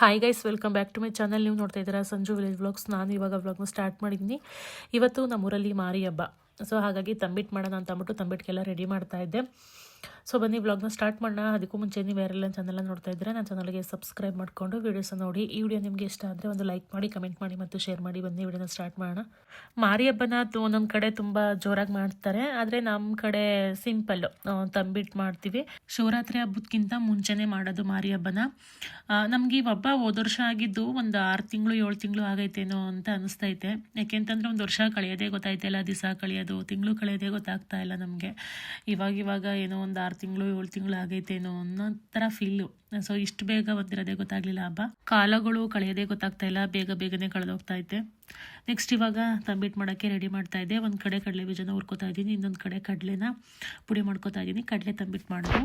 Hi guys, welcome back to my channel. ನೀವು ನೋಡ್ತಾ ಇದ್ದೀರಾ ಸಂಜು ವಿಲೇಜ್ ವ್ಲಾಗ್ಸ್. ನಾನು ಇವಾಗ ವ್ಲಾಗ್ನ ಸ್ಟಾರ್ಟ್ ಮಾಡಿದ್ದೀನಿ. ಇವತ್ತು ನಮ್ಮೂರಲ್ಲಿ ಮಾರಿ ಹಬ್ಬ, ಸೊ ಹಾಗಾಗಿ ತಂಬಿಟ್ಟು ಮಾಡೋಣ ಅಂತ ಅಂದ್ಬಿಟ್ಟು ತಂಬಿಟ್ಟಿಗೆಲ್ಲ ರೆಡಿ ಮಾಡ್ತಾ ಇದ್ದೆ. ಸೊ ಬನ್ನಿ ವ್ಲಾಗ್ನ ಸ್ಟಾರ್ಟ್ ಮಾಡೋಣ. ಅದಕ್ಕೂ ಮುಂಚೆ ನೀವು ಯಾರೆಲ್ಲ ಚಾನಲ್ನ ನೋಡ್ತಾ ಇದ್ದರೆ ನನ್ನ ಚಾನಲ್ಗೆ ಸಬ್ಸ್ಕ್ರೈಬ್ ಮಾಡಿಕೊಂಡು ವೀಡಿಯೋಸ್ ನೋಡಿ. ಈ ವಿಡಿಯೋ ನಿಮಗೆ ಇಷ್ಟ ಆದರೆ ಒಂದು ಲೈಕ್ ಮಾಡಿ, ಕಮೆಂಟ್ ಮಾಡಿ ಮತ್ತು ಶೇರ್ ಮಾಡಿ. ಬನ್ನಿ ವಿಡಿಯೋನ ಸ್ಟಾರ್ಟ್ ಮಾಡೋಣ. ಮಾರಿ ಹಬ್ಬನ ಒಂದೊಂದು ಕಡೆ ತುಂಬ ಜೋರಾಗಿ ಮಾಡ್ತಾರೆ, ಆದರೆ ನಮ್ಮ ಕಡೆ ಸಿಂಪಲ್ ತಂಬಿಟ್ಟು ಮಾಡ್ತೀವಿ. ಶಿವರಾತ್ರಿ ಹಬ್ಬಕ್ಕಿಂತ ಮುಂಚೆನೇ ಮಾಡೋದು ಮಾರಿ ಹಬ್ಬನ. ನಮ್ಗೆ ಈ ಹಬ್ಬ ಹೋದ ವರ್ಷ ಆಗಿದ್ದು ಒಂದು 6 ತಿಂಗಳು 7 ತಿಂಗಳು ಆಗೈತೇನೋ ಅಂತ ಅನಿಸ್ತೈತೆ. ಯಾಕೆಂತಂದ್ರೆ ಒಂದು ವರ್ಷ ಕಳೆಯೋದೇ ಗೊತ್ತಾಯ್ತಿಲ್ಲ, ದಿವಸ ಕಳೆಯೋದು, ತಿಂಗಳು ಕಳೆಯೋದೇ ಗೊತ್ತಾಗ್ತಾ ಇಲ್ಲ ನಮಗೆ. ಇವಾಗ ಏನೋ ಒಂದು 6 ತಿಂಗಳು 7 ತಿಂಗಳು ಆಗೈತೇನೋ ಅನ್ನೋ ಥರ ಫೀಲು. ಸೊ ಇಷ್ಟು ಬೇಗ ಬಂದಿರೋದೇ ಗೊತ್ತಾಗ್ಲಿಲ್ಲ ಹಬ್ಬ. ಕಾಲಗಳು ಕಳೆಯೋದೇ ಗೊತ್ತಾಗ್ತಾ ಇಲ್ಲ, ಬೇಗನೆ ಕಳೆದೋಗ್ತಾ ಐತೆ. ನೆಕ್ಸ್ಟ್ ಇವಾಗ ತಂಬಿಟ್ಟು ಮಾಡೋಕ್ಕೆ ರೆಡಿ ಮಾಡ್ತಾ ಇದ್ದೆ. ಒಂದು ಕಡೆ ಕಡಲೆ ಬೀಜನ ಹುರ್ಕೋತಾ ಇದ್ದೀನಿ, ಇನ್ನೊಂದು ಕಡೆ ಕಡಲೆನ ಪುಡಿ ಮಾಡ್ಕೋತಾ ಇದ್ದೀನಿ. ಕಡಲೆ ತಂಬಿಟ್ಟು ಮಾಡೋದು.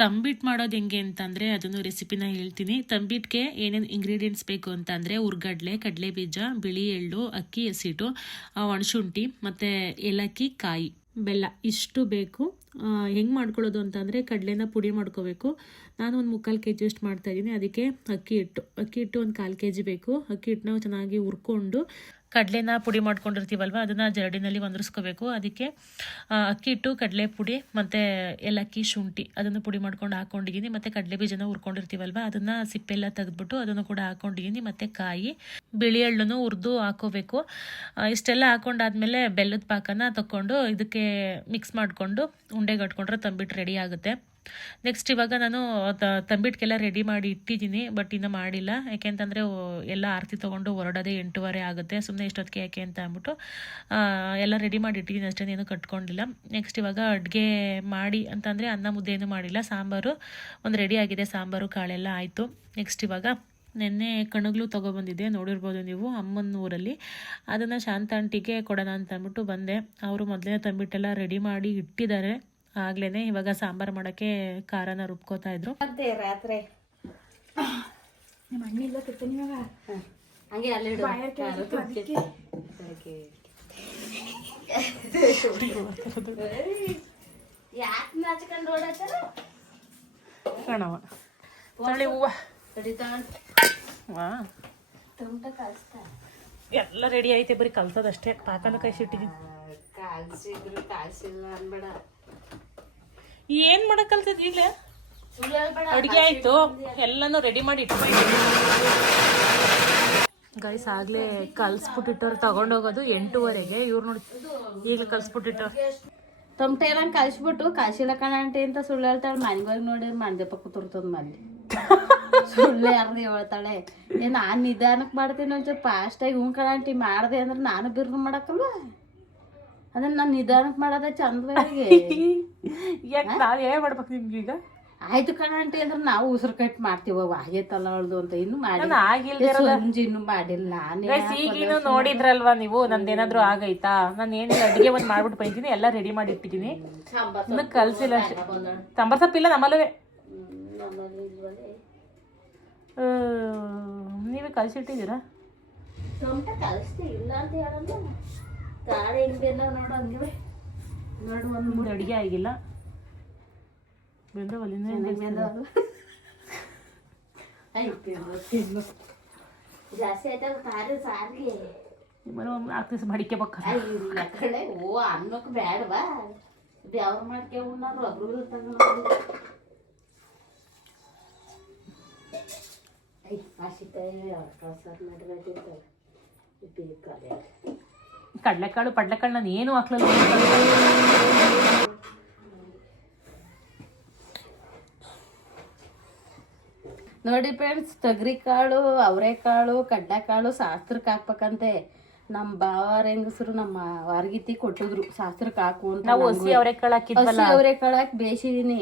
ತಂಬಿಟ್ಟು ಮಾಡೋದು ಹೆಂಗೆ ಅಂತಂದರೆ ಅದನ್ನು ರೆಸಿಪಿನ ಹೇಳ್ತೀನಿ. ತಂಬಿಟ್ಟಿಗೆ ಏನೇನು ಇಂಗ್ರೀಡಿಯೆಂಟ್ಸ್ ಬೇಕು ಅಂತಂದರೆ ಹುರ್ಗಡ್ಲೆ, ಕಡಲೆ ಬೀಜ, ಬಿಳಿ ಎಳ್ಳು, ಅಕ್ಕಿ ಹಸಿಟ್ಟು, ಒಣಶುಂಠಿ ಮತ್ತು ಏಲಕ್ಕಿ, ಕಾಯಿ, ಬೆಲ್ಲ ಇಷ್ಟು ಬೇಕು. ಹೆಂಗೆ ಮಾಡ್ಕೊಳ್ಳೋದು ಅಂತಂದರೆ ಕಡಲೆನ ಪುಡಿ ಮಾಡ್ಕೋಬೇಕು. ನಾನು ಒಂದು 3/4 kg ಅಷ್ಟು ಮಾಡ್ತಾಯಿದ್ದೀನಿ. ಅದಕ್ಕೆ ಅಕ್ಕಿ ಹಿಟ್ಟು ಒಂದು 1/4 kg ಬೇಕು. ಅಕ್ಕಿ ಹಿಟ್ಟನ್ನ ಚೆನ್ನಾಗಿ ಹುರ್ಕೊಂಡು ಕಡಲೆನ ಪುಡಿ ಮಾಡ್ಕೊಂಡಿರ್ತೀವಲ್ವ, ಅದನ್ನು ಜರಡಿನಲ್ಲಿ ಒಂದರ್ಸ್ಕೋಬೇಕು. ಅದಕ್ಕೆ ಅಕ್ಕಿ ಹಿಟ್ಟು, ಕಡಲೆ ಪುಡಿ ಮತ್ತು ಏಲಕ್ಕಿ, ಶುಂಠಿ ಅದನ್ನು ಪುಡಿ ಮಾಡ್ಕೊಂಡು ಹಾಕ್ಕೊಂಡಿದ್ದೀನಿ. ಮತ್ತು ಕಡಲೆ ಬೀಜನ ಹುರ್ಕೊಂಡಿರ್ತೀವಲ್ವ, ಅದನ್ನು ಸಿಪ್ಪೆಲ್ಲ ತೆಗೆದ್ಬಿಟ್ಟು ಅದನ್ನು ಕೂಡ ಹಾಕ್ಕೊಂಡಿದ್ದೀನಿ. ಮತ್ತು ಕಾಯಿ, ಬಿಳಿ ಎಳ್ಳನ್ನು ಹುರಿದು ಹಾಕೋಬೇಕು. ಇಷ್ಟೆಲ್ಲ ಹಾಕೊಂಡಾದ್ಮೇಲೆ ಬೆಲ್ಲದ ಪಾಕನ ತಗೊಂಡು ಇದಕ್ಕೆ ಮಿಕ್ಸ್ ಮಾಡಿಕೊಂಡು ಉಂಡೆ ಕಟ್ಕೊಂಡ್ರೆ ತಂಬಿಟ್ಟು ರೆಡಿ ಆಗುತ್ತೆ. ನೆಕ್ಸ್ಟ್ ಇವಾಗ ನಾನು ತಂಬಿಟ್ಟಿಗೆಲ್ಲ ರೆಡಿ ಮಾಡಿ ಇಟ್ಟಿದ್ದೀನಿ, ಬಟ್ ಇನ್ನೂ ಮಾಡಿಲ್ಲ. ಯಾಕೆಂತಂದರೆ ಎಲ್ಲ ಆರತಿ ತೊಗೊಂಡು ಹೊರಡೋದೇ 8:15 ಆಗುತ್ತೆ. ಸುಮ್ಮನೆ ಇಷ್ಟೊತ್ತಿಗೆ ಯಾಕೆ ಅಂತ ಅಂದ್ಬಿಟ್ಟು ಎಲ್ಲ ರೆಡಿ ಮಾಡಿ ಇಟ್ಟಿದ್ದೀನಿ ಅಷ್ಟೇ, ಏನು ಕಟ್ಕೊಂಡಿಲ್ಲ. ನೆಕ್ಸ್ಟ್ ಇವಾಗ ಅಡುಗೆ ಮಾಡಿ ಅಂತಂದರೆ ಅನ್ನ ಮುದ್ದೆ ಏನೂ ಮಾಡಿಲ್ಲ, ಸಾಂಬಾರು ಒಂದು ರೆಡಿ ಆಗಿದೆ. ಸಾಂಬಾರು ಕಾಳೆಲ್ಲ ಆಯಿತು. ನೆಕ್ಸ್ಟ್ ಇವಾಗ ನೆನ್ನೆ ಕಣಗ್ಲು ತೊಗೊಬಂದಿದ್ದೆ, ನೋಡಿರ್ಬೋದು ನೀವು, ಅಮ್ಮನ ಊರಲ್ಲಿ. ಅದನ್ನು ಶಾಂತ ಆಂಟಿಗೆ ಕೊಡೋಣ ಅಂತ ಅಂದ್ಬಿಟ್ಟು ಬಂದೆ. ಅವರು ಮೊದಲೇ ತಂಬಿಟ್ಟೆಲ್ಲ ರೆಡಿ ಮಾಡಿ ಇಟ್ಟಿದ್ದಾರೆ ಆಗ್ಲೇನೆ. ಇವಾಗ ಸಾಂಬಾರು ಮಾಡೋಕ್ಕೆ ಖಾರನ ರುಬ್ಕೋತಾ ಇದ್ರು. ರಾತ್ರಿ ಕಣವ ತಳಿ ಹೂವ ಎಲ್ಲ ರೆಡಿ ಐತೆ, ಬರೀ ಕಲ್ಸೋದಷ್ಟೇ. ಪಾಕನ ಕಾಯಿಸಿಟ್ಟಿದ್ದೀನಿ. ಏನ್ ಮಾಡಕ್ ಕಲ್ತದ ಈಗಲೇ? ಅಡುಗೆ ಆಯ್ತು, ಎಲ್ಲಾನು ರೆಡಿ ಮಾಡಿ ಇಟ್ಕೊಂಡಿದ್ದೀನಿ. ಗೈಸ್ ಆಗ್ಲೇ ಕಲ್ಸ್ಬಿಟ್ಟಿಟ್ಟವ್ರು ತಗೊಂಡೋಗೋದು 8:15ಗೆ. ಇವ್ರು ನೋಡಿ ಈಗಲೇ ಕಲ್ಸ್ಬಿಟ್ಟಿಟ್ಟವ್ರು. ಟೊಮಟೆ ಎಲ್ಲ ಕಲ್ಸ್ಬಿಟ್ಟು ಕಾಯಿಸಿಲ್ಲ ಕಣಂಟಿ ಅಂತ ಸುಳ್ಳು ಹೇಳ್ತಾಳೆ. ಮನೆಗೋಗಿ ನೋಡಿ ಮಂದೆಪ್ಪ ಕೂತಿರ್ತದ ಮಲ್ಲಿ ಸುಳ್ಳು ಯಾರ್ದು ಹೇಳ್ತಾಳೆ. ನಾನು ನಿಧಾನಕ್ಕೆ ಮಾಡ್ತೀನಿ, ಒಂಚೂರು ಫಾಸ್ಟಾಗಿ ಕಣಂಟಿ ಮಾಡಿದೆ ಅಂದ್ರೆ ನಾನು ಬಿರ್ನು ಮಾಡಕ್ಕಲ್ವ. ಅದನ್ನ ನಾನು ನಿಧಾನಕ್ಕೆ ಮಾಡೋದ ಚಂದವಾಗಿ. ಯಾಕೆ ನಾವು ಏನು ಮಾಡ್ಬೇಕು ನಿಮ್ಗೆ ಈಗ? ಆಯ್ತು ಕಣಂಟಿ ಅಂದ್ರೆ ನಾವು ಉಸಿರು ಕಟ್ ಮಾಡ್ತೀವ ಆಗೈತಲ್ಲ ಅವಳ್ದು ಅಂತ. ಇನ್ನು ಮಾಡಿಲ್ಲ, ಇನ್ನು ಮಾಡಿಲ್ಲ. ಈಗಿನ್ನು ನೋಡಿದ್ರಲ್ವಾ ನೀವು, ನಂದೇನಾದ್ರು ಆಗೈತಾ? ನಾನು ಏನಿಲ್ಲ, ಅಡುಗೆ ಒಂದು ಮಾಡ್ಬಿಟ್ಟು ಬೈತೀನಿ, ಎಲ್ಲ ರೆಡಿ ಮಾಡಿ ಇಟ್ಟಿದ್ದೀನಿ. ಇನ್ನು ಕಲ್ಸಿಲ್ಲ ಅಷ್ಟೇ. ಸಾಂಬಾರ್ ಸೊಪ್ಪಿಲ್ಲ ನಮ್ಮಲ್ಲವೇ, ನೀವೇ ಕಲ್ಸಿಟ್ಟಿದ್ದೀರಾ? ಟೊಮಟೆ ಕಲಿಸ್ತಿ ಇಲ್ಲ ಅಂತ ಹೇಳಲ್ಲ. ತಾಳೆ ಹಿಂಗೆಲ್ಲ ನೋಡು ಹಂಗಿವೆ ನೋಡು. ಒಂದು ಅಡುಗೆ ಆಗಿಲ್ಲ, ಜಾಸ್ತಿ ಆಯ್ತಲ್ಲ ಖಾರ ಸಾರಿಗೆ. ಆಗ್ತಿಸ್ ಮಡಿಕೆ ಇಲ್ಲ ಕಡೆ. ಓ ಅನ್ನಕ್ಕೆ ಬೇಡವಾ? ದೇವ್ರ ಮಾಡ್ಕೆ ಉಣ್ಣಾರು ಒಬ್ರು ತಗೊಂಡು ಕಡಲೆಕಾಳು ಪಡ್ಲೆಕಾಳು ನಾನು ಏನು ಹಾಕ್ಲಲ್ಲ. ನೋಡಿ ಫ್ರೆಂಡ್ಸ್, ತೊಗರಿ ಕಾಳು, ಅವರೆಕಾಳು, ಕಡ್ಲೆಕಾಳು ಶಾಸ್ತ್ರಕ್ಕೆ ಹಾಕ್ಬೇಕಂತೆ. ನಮ್ಮ ಬಾವರ ಹೆಂಗಸರು ನಮ್ಮ ವಾರ್ಗಿತಿ ಕೊಟ್ಟಿದ್ರು ಶಾಸ್ತ್ರಕ್ಕೆ ಹಾಕು ಅಂತ. ನಾವು ಹಸಿ ಅವರೆಕಾಳು ಹಾಕಿದ್ವಲ್ಲ, ಹಸಿ ಅವರೆಕಾಳು ಹಾಕಿ ಬೇಯಿಸಿದೀನಿ.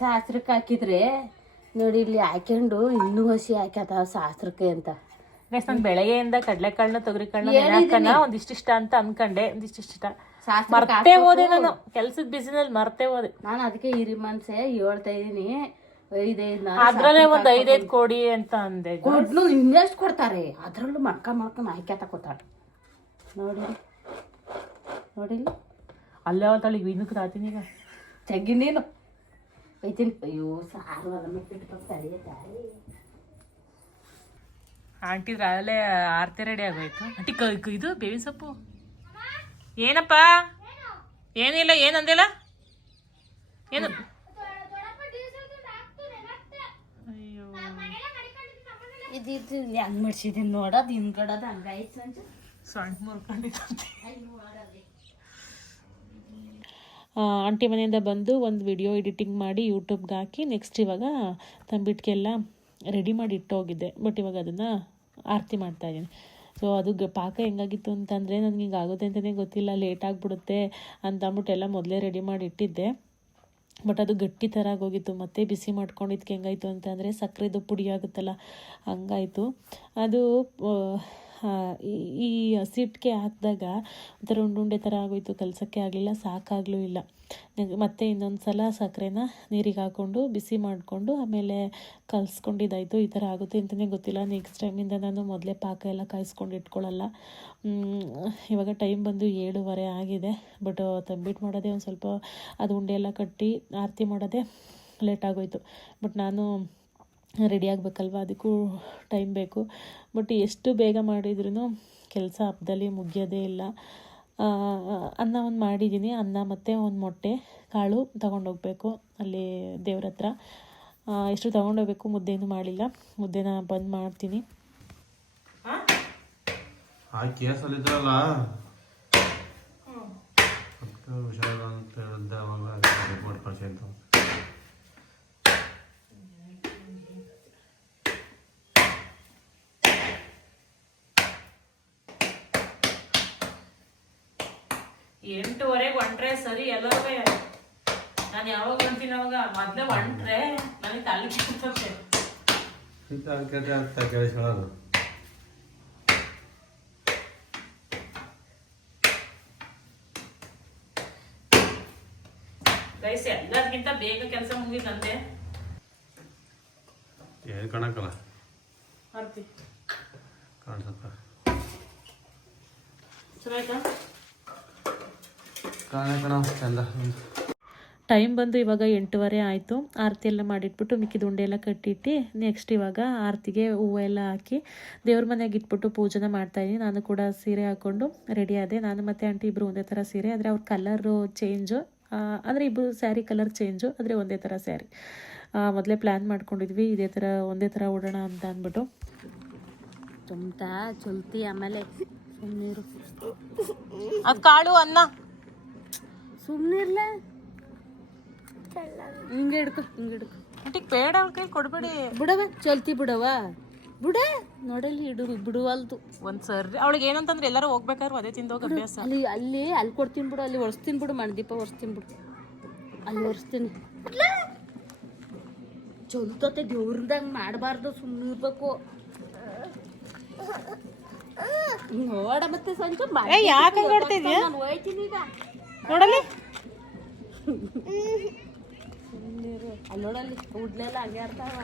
ಶಾಸ್ತ್ರಕ್ಕೆ ಹಾಕಿದ್ರೆ ನೋಡಿ ಇಲ್ಲಿ ಹಾಕೊಂಡು ಇನ್ನೂ ಹಸಿ ಹಾಕ್ಯಾತ ಶಾಸ್ತ್ರಕ್ಕೆ ಅಂತ. ನಾನು ಬೆಳಗ್ಗೆಯಿಂದ ಕಡ್ಲೆಕಾಳನ್ನ ತೊಗರಿ ಕಾಳನ್ನ ಒಂದಿಷ್ಟಿಷ್ಟ ಅಂತ ಅನ್ಕೊಂಡೆ, ಒಂದಿಷ್ಟಿಷ್ಟ ಮರ್ತೇ ಹೋದೆ. ನಾನು ಕೆಲ್ಸದ ಬಿಸಿನಲ್ಲಿ ಮರ್ತೇ ಹೋದೆ. ನಾನು ಅದಕ್ಕೆ ಹಿರಿ ಮನ್ಸೆ ಹೇಳ್ತಾ ಇದೀನಿ, 5 ಅದ್ರಲ್ಲೇ ಒಂದ್ 5 ಕೊಡಿ ಅಂತ ಅಂದೆ. ಕೊಡ್ನು ಇನ್ನೆಷ್ಟು ಕೊಡ್ತಾರೆ, ಅದ್ರಲ್ಲೂ ಮಾಡ್ಕೊಂಡು ಹಾಕ್ಯಾತ ಕೊಡ್ತಾರೆ. ನೋಡಿ ನೋಡಿಲ್ಲ, ಅಲ್ಲೇ ಅವತ್ತಳಿಗೆ ಇನ್ನಕ್ಕೆ ತಾತೀನಿ ಈಗ ತೆಗಿ ನೀನು ಐತೀನಿ. ಅಯ್ಯೋ ಸಾರು ಅಲ್ಲ ತಡೆಯುತ್ತಾರೆ. ಆಂಟಿ ಅಲ್ಲೇ ಆರತಿ ರೆಡಿ ಆಗೋಯ್ತು. ಆಂಟಿ ಇದು ಬೇವಿನ ಸೊಪ್ಪು ಏನಪ್ಪ? ಏನಿಲ್ಲ, ಏನಂದಿಲ್ಲ ಏನು? ಅಯ್ಯೋ ಇದು ಹೆಂಗ್ ಮಾಡ್ಸಿದೀನಿ ನೋಡೋದು, ಹಿಂದ್ಗಡೋದು ಹಂಗಾಯ್ತು ಸಂಜೆ ಸಣ್ಣ ಮುರ್ಕೊಂಡಿದ್ದಂತೆ. ಆಂಟಿ ಮನೆಯಿಂದ ಬಂದು ಒಂದು ವಿಡಿಯೋ ಎಡಿಟಿಂಗ್ ಮಾಡಿ ಯೂಟ್ಯೂಬ್ಗೆ ಹಾಕಿ ನೆಕ್ಸ್ಟ್ ಇವಾಗ ತಂಬಿಟ್ಟಿಗೆಲ್ಲ ರೆಡಿ ಮಾಡಿ ಇಟ್ಟೋಗಿದ್ದೆ. ಬಟ್ ಇವಾಗ ಅದನ್ನು ಆರತಿ ಮಾಡ್ತಾಯಿದ್ದೀನಿ. ಸೊ ಅದು ಪಾಕ ಹೆಂಗಾಗಿತ್ತು ಅಂತಂದರೆ ನನಗೆ ಹಿಂಗೆ ಆಗುತ್ತೆ ಅಂತಲೇ ಗೊತ್ತಿಲ್ಲ, ಲೇಟ್ ಆಗಿಬಿಡುತ್ತೆ ಅಂತ ಅಂದ್ಬಿಟ್ಟು ಎಲ್ಲ ಮೊದಲೇ ರೆಡಿ ಮಾಡಿ ಇಟ್ಟಿದ್ದೆ. ಬಟ್ ಅದು ಗಟ್ಟಿ ಥರ ಆಗೋಗಿತ್ತು. ಮತ್ತೆ ಬಿಸಿ ಮಾಡ್ಕೊಂಡಿದ್ದಕ್ಕೆ ಹೆಂಗಾಯಿತು ಅಂತಂದರೆ ಸಕ್ಕರೆದು ಪುಡಿ ಆಗುತ್ತಲ್ಲ ಹಂಗಾಯಿತು. ಅದು ಈ ಹಸಿಟ್ಟಿಗೆ ಹಾಕಿದಾಗ ಒಂಥರ ಉಂಡೆ ಥರ ಆಗೋಯ್ತು, ಕಲಸೋಕ್ಕೆ ಆಗಲಿಲ್ಲ, ಸಾಕಾಗಲೂ ಇಲ್ಲ. ಮತ್ತೆ ಇನ್ನೊಂದು ಸಲ ಸಕ್ಕರೆನ ನೀರಿಗೆ ಹಾಕ್ಕೊಂಡು ಬಿಸಿ ಮಾಡಿಕೊಂಡು ಆಮೇಲೆ ಕಲಿಸ್ಕೊಂಡಿದ್ದಾಯಿತು. ಈ ಥರ ಆಗುತ್ತೆ ಅಂತಲೇ ಗೊತ್ತಿಲ್ಲ. ನೆಕ್ಸ್ಟ್ ಟೈಮಿಂದ ನಾನು ಮೊದಲೇ ಪಾಕ ಎಲ್ಲ ಕಾಯಿಸ್ಕೊಂಡು ಇಟ್ಕೊಳ್ಳಲ್ಲ. ಇವಾಗ ಟೈಮ್ ಬಂದು 7:15 ಆಗಿದೆ. ಬಟ್ ತಂಬಿಟ್ಟು ಮಾಡೋದೇ ಒಂದು ಸ್ವಲ್ಪ ಅದು ಉಂಡೆ ಎಲ್ಲ ಕಟ್ಟಿ ಆರತಿ ಮಾಡೋದೇ ಲೇಟ್ ಆಗೋಯ್ತು. ಬಟ್ ನಾನು ರೆಡಿ ಆಗಬೇಕಲ್ವ, ಅದಕ್ಕೂ ಟೈಮ್ ಬೇಕು. ಬಟ್ ಎಷ್ಟು ಬೇಗ ಮಾಡಿದ್ರೂ ಕೆಲಸ ಹಬ್ಬದಲ್ಲಿ ಮುಗಿಯೋದೇ ಇಲ್ಲ. ಅನ್ನ ಒಂದು ಮಾಡಿದ್ದೀನಿ, ಅನ್ನ ಮತ್ತು ಒಂದು ಮೊಟ್ಟೆ ಕಾಳು ತೊಗೊಂಡೋಗ್ಬೇಕು ಅಲ್ಲಿ ದೇವ್ರ ಹತ್ರ. ಎಷ್ಟು ತೊಗೊಂಡೋಗ್ಬೇಕು, ಮುದ್ದೆನೂ ಮಾಡಿಲ್ಲ, ಮುದ್ದೆನ ಬಂದು ಮಾಡ್ತೀನಿ. ಕೇಸಲ್ಲಿದ್ರಲ್ಲ ಹುಷಾರ ಅಂತ ಹೇಳಿದ್ದೆ ಅವಾಗ ರಿಪೋರ್ಟ್ ಕಳಿಸಿ ಅಂತ. ಎಂಟುವರೆಗೆ ಹೊಂಟ್ರೆ ಸರಿ ಎಲ್ಲರೂ. ನಾನು ಯಾವಾಗ ಹೊಂತೀನಿ ಅವಾಗ ಮೊದಲೇ ಹೊಂಟ್ರೆ ನನಗೆ ತಲೆ ಕೆಡ್ತದೆ. ಕೇಳಿಸ್ಕೊಳ್ಳೋದು ಗೈಸ್, ಎಲ್ಲದಕ್ಕಿಂತ ಬೇಗ ಕೆಲಸ ಮುಗಿದಂತೆ. ಏನು ಕಾಣಕ್ಕಲ್ಲ, ಆರ್ತಿ ಕಾಣಿಸುತ್ತ ಚೆನ್ನಾಯ್ತಾ? ಕಾಣ ಚಂದ. ಟೈಮ್ ಬಂದು ಇವಾಗ 8:15 ಆಯಿತು. ಆರತಿ ಎಲ್ಲ ಮಾಡಿಟ್ಬಿಟ್ಟು ಮಿಕ್ಕಿದ ಉಂಡೆ ಎಲ್ಲ ಕಟ್ಟಿಟ್ಟು ನೆಕ್ಸ್ಟ್ ಇವಾಗ ಆರತಿಗೆ ಹೂವು ಎಲ್ಲ ಹಾಕಿ ದೇವ್ರ ಮನೆಯಾಗ ಇಟ್ಬಿಟ್ಟು ಪೂಜೆನ ಮಾಡ್ತಾಯಿದ್ದೀನಿ. ನಾನು ಕೂಡ ಸೀರೆ ಹಾಕ್ಕೊಂಡು ರೆಡಿ ಆದೆ. ನಾನು ಮತ್ತು ಆಂಟಿ ಇಬ್ಬರು ಒಂದೇ ಥರ ಸೀರೆ, ಆದರೆ ಅವ್ರ ಕಲರು ಚೇಂಜು, ಅಂದರೆ ಇಬ್ಬರು ಸ್ಯಾರಿ ಕಲರ್ ಚೇಂಜು, ಆದರೆ ಒಂದೇ ಥರ ಸ್ಯಾರಿ. ಮೊದಲೇ ಪ್ಲ್ಯಾನ್ ಮಾಡ್ಕೊಂಡಿದ್ವಿ ಇದೇ ಥರ ಒಂದೇ ಥರ ಉಡೋಣ ಅಂತ ಅಂದ್ಬಿಟ್ಟು. ತುಂಬ ಚೊಲ್ತಿ ಆಮೇಲೆ ಸುಮ್ಮನಿರು. ಅದು ಕಾಳು ಅನ್ನ ಸುಮ್ಮನಿರ್ಲ, ಹಿಂಗೆ ಹಿಡ್ಕೊ, ಹಿಂಗೆ ಹಿಡ್ಕೊ. ಅಂಟಿಗೆ ಬೇಡ, ಅವ್ರ ಕೈಲಿ ಕೊಡಬೇಡಿ. ಬಿಡವ ಚೊಲ್ತಿ ಬಿಡವ, ಬಿಡ ನೋಡಲ್ಲಿ ಬಿಡುವಲ್ದು. ಒಂದು ಸರ್ರಿ ಅವಳಿಗೆ ಏನಂತಂದ್ರೆ ಎಲ್ಲರೂ ಹೋಗ್ಬೇಕಾದ್ರು ಅದೇ ತಿಂದೋಗಿ ಅಭ್ಯಾಸ. ಅಲ್ಲಿ ಕೊಡ್ತೀನಿ ಬಿಡು, ಅಲ್ಲಿ ಒರೆಸ್ತೀನಿ ಬಿಡು, ಮಣದೀಪ ಒರೆಸ್ತೀನಿ ಬಿಡು, ಅಲ್ಲಿ ಒರೆಸ್ತೀನಿ. ಚೊಲ್ತತೆ ದೇವ್ರದಂಗೆ ಮಾಡಬಾರ್ದು, ಸುಮ್ಮನೆ ಇರ್ಬೇಕು. ನೋಡ ಮತ್ತೆ ಸಂಜೆ ಯಾಕೆ ಕೊಡ್ತಿದ್ಯಾ? ನಾನು ಹೋಯ್ತೀನಿ ಈಗ ನೋಡಲಿ. ಅಲ್ಲಿ ನೋಡಲ್ಲಿ ಉಡ್ಲೆಲ್ಲ ಹಂಗೆ ಆಡ್ತಾವ.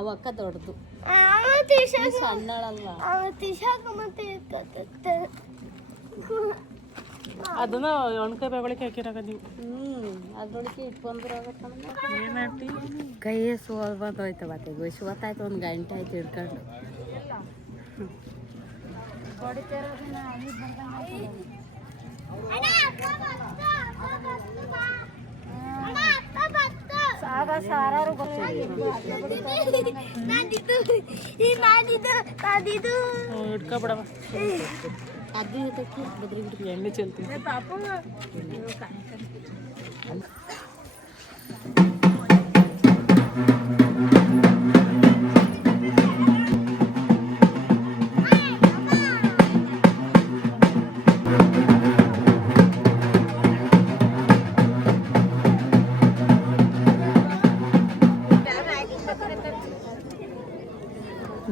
ಅವಕ್ಕ ದೊಡ್ಡದು, ಸಣ್ಣಳಲ್ವಾ. ಅದನ್ನ ಒಣಕಾಯಿ ಬೆಗೊಳಿಕೆ ಹಾಕಿರಾಗ ನೀವು. ಅದ್ರೊಳಗೆ ಇಟ್ಕೊಂಡ್ರೆ ಕೈ ಸೋಲ್ ಬಂದೋಯ್ತು. ಮತ್ತೆ ಗೊತ್ತಾಯ್ತು, ಒಂದು ಗಂಟೆ ಆಯ್ತು ಹಿಡ್ಕೊಂಡು. ಸಾರಾರು ಹಿಡ್ಕೊಬಿಡವ. ಅದು ಇದಕ್ಕೆ ಬದ್ರಿ ಬಿಡ್ತೀವಿ ಎಣ್ಣೆ ಚೆಲ್ತೀನಿ.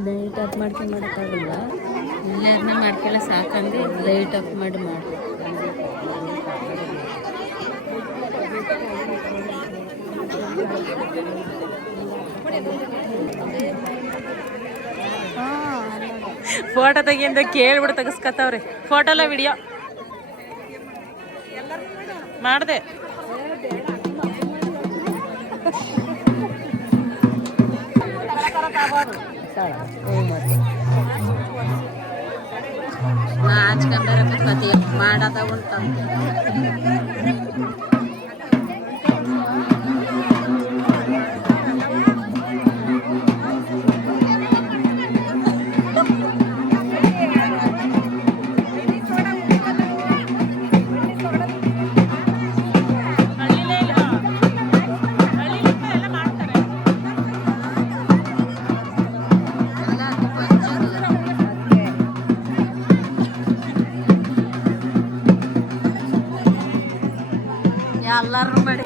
ಲೈಟ್ ಆಫ್ ಮಾಡ್ಕೊಂಡು ಮಾಡೋಕ್ಕಾಗಲ್ಲ, ಇಲ್ಲಾರನ್ನ ಮಾಡ್ಕೆಲ್ಲ ಸಾಕಂದ್ರೆ ಲೈಟ್ ಆಫ್ ಮಾಡಿ ಫೋಟೋ ತೆಗಿಯಿಂದ ಕೇಳ್ಬಿಟ್ಟು ತೆಗಿಸ್ಕತ್ತವ್ರೆ. ಫೋಟೋ ಎಲ್ಲ ವಿಡಿಯೋ ಮಾಡಿದೆ. ನಾಚ್ಕೊಂಡ್ರೆ ಮಾಡದ ಉಂಟ. ಎಲ್ಲರೂ ಮಾಡಿ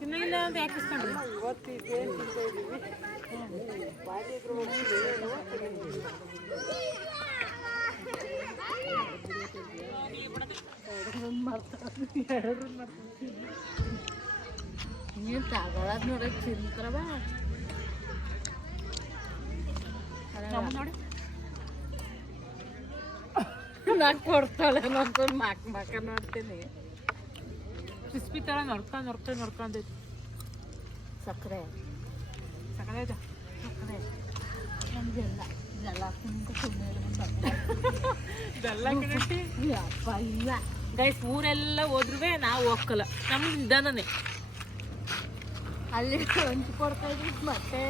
ತಿನ್ನಲಿಲ್ಲ ಅಂತ ಯಾಕೆ ಇಸ್ಕೊಂಡ್ರಿ? ನೀನು ತಗೊಳದ್ ನೋಡಕ್ ತಿಂತಾರವ ನೋಡಿ ನಾ ಕೊಡ್ತಾಳೆ ನೋಡ್ಕೊಂಡು ಮಾಕ ನೋಡ್ತೀನಿ. ಕ್ರಿಸ್ಪಿ ಥರ ನೋಡ್ಕೊಂಡು ಸಕ್ಕರೆ ಸಕ್ಕರೆ ಇದೆ. ಸಕ್ಕರೆ ನಮಗೆಲ್ಲ ಇದೆಲ್ಲ ಕುಂಟು ಅಪ್ಪ ಇಲ್ಲ ಗೈಸ್, ಊರೆಲ್ಲ ಹೋದ್ರೂ ನಾವು ಹೋಗಲ್ಲ, ನಮ್ದು ನಿಧಾನನೇ. ಅಲ್ಲಿ ಹಂಚಿ ಕೊಡ್ತಾ ಇದ್ವಿ ಮತ್ತೆ